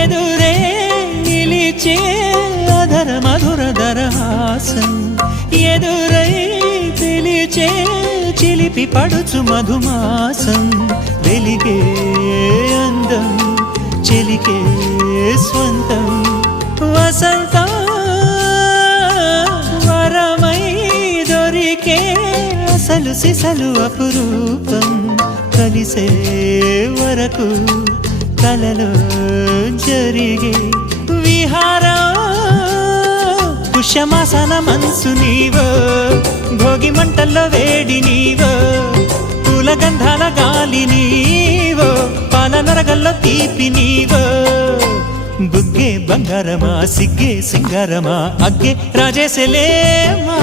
ఎదురే నిలిచే అధర మధుర దరహాసం ఎదురై పిలిచే చిలిపి పడుచు మధుమాసం వెలిగే అందం చెలికే స్వంతం వసంతం వరమై దొరికే అసలు సిసలు అపురూపం కలిసే వరకు కలలో జరిగే విహారం పుష్యమాసన మనసు నీవో భోగి మంటల్లో వేడి నీవో పూల గంధాల గాలి నీవో పాల నరగల్లో తీపి నీవో బుగ్గే బంగారమా సిగ్గే సింగారమా అగ్గే రాజేసలేమా